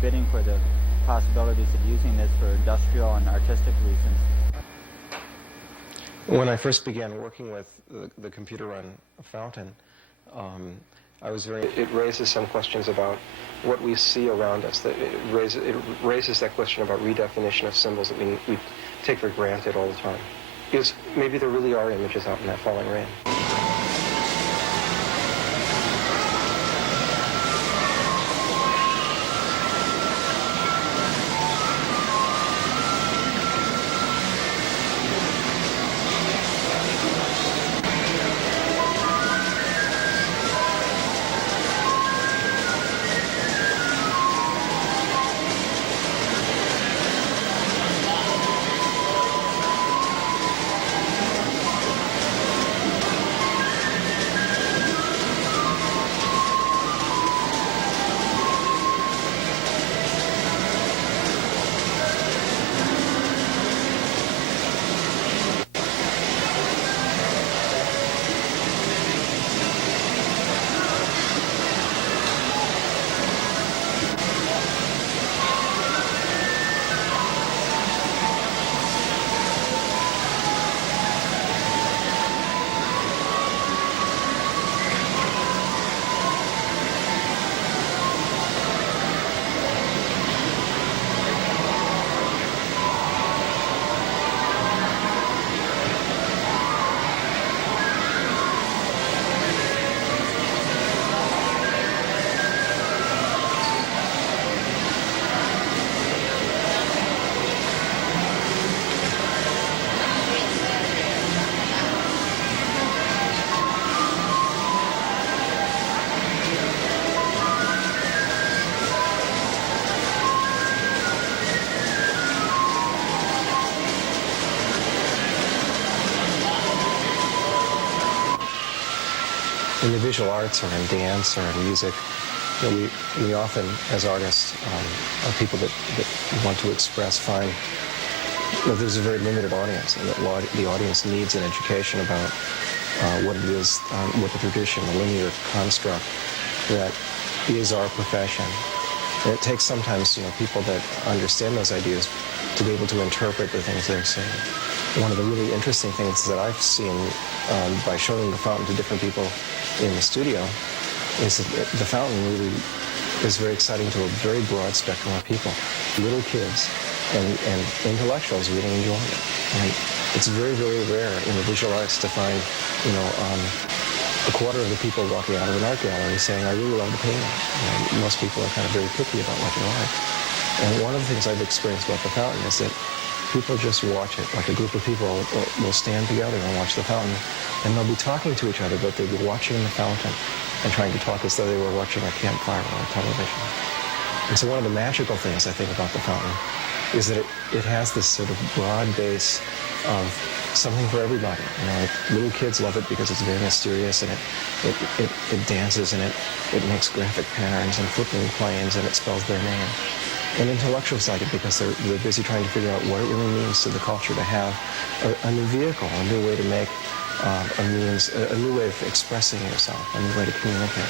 bidding for the possibilities of using this for industrial and artistic reasons. When I first began working with the computer-run fountain, it raises some questions about what we see around us. It raises that question about redefinition of symbols that we take for granted all the time. Because maybe there really are images out in that falling rain. In the visual arts or in dance or in music, we often, as artists, are people that want to express, find that there's a very limited audience, and that the audience needs an education about what it is, what the tradition, the linear construct that is our profession. And it takes sometimes, people that understand those ideas to be able to interpret the things they're seeing. One of the really interesting things that I've seen by showing the fountain to different people in the studio is that the fountain really is very exciting to a very broad spectrum of people. Little kids and intellectuals really enjoy it. And it's very, very rare in the visual arts to find, a quarter of the people walking out of an art gallery saying, I really love the painting. Most people are kind of very picky about what they like. And one of the things I've experienced about the fountain is that people just watch it. Like a group of people will stand together and watch the fountain, and they'll be talking to each other, but they'll be watching the fountain and trying to talk as though they were watching a campfire or a television. And so one of the magical things I think about the fountain is that it has this sort of broad base of something for everybody. Little kids love it because it's very mysterious, and it dances, and it makes graphic patterns and flipping planes, and it spells their name. And intellectuals like it because they're busy trying to figure out what it really means to the culture to have a new vehicle, a new way to make a new way of expressing yourself, a new way to communicate.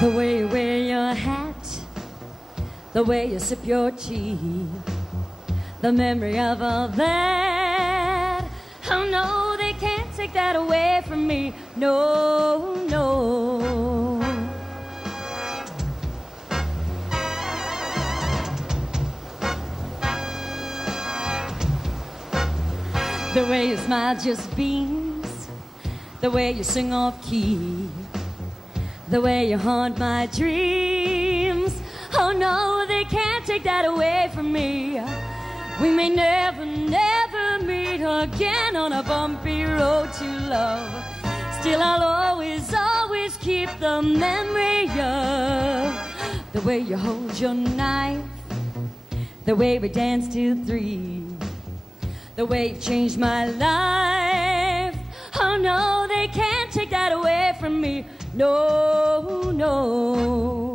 The way you wear your hat, the way you sip your tea, the memory of all that. Oh no, they can't take that away from me. No, no. The way you smile just beams, the way you sing off key, the way you haunt my dreams. Oh no, they can't take that away from me. We may never, never meet again on a bumpy road to love. Still I'll always, always keep the memory of the way you hold your knife, the way we danced till 3, the way you changed my life. Oh no, they can't take that away from me. No, no.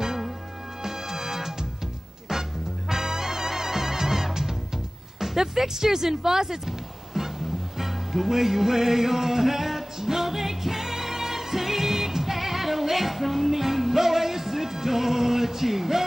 The fixtures and faucets. The way you wear your hat. No, they can't take that away from me. The way you sit your cheek.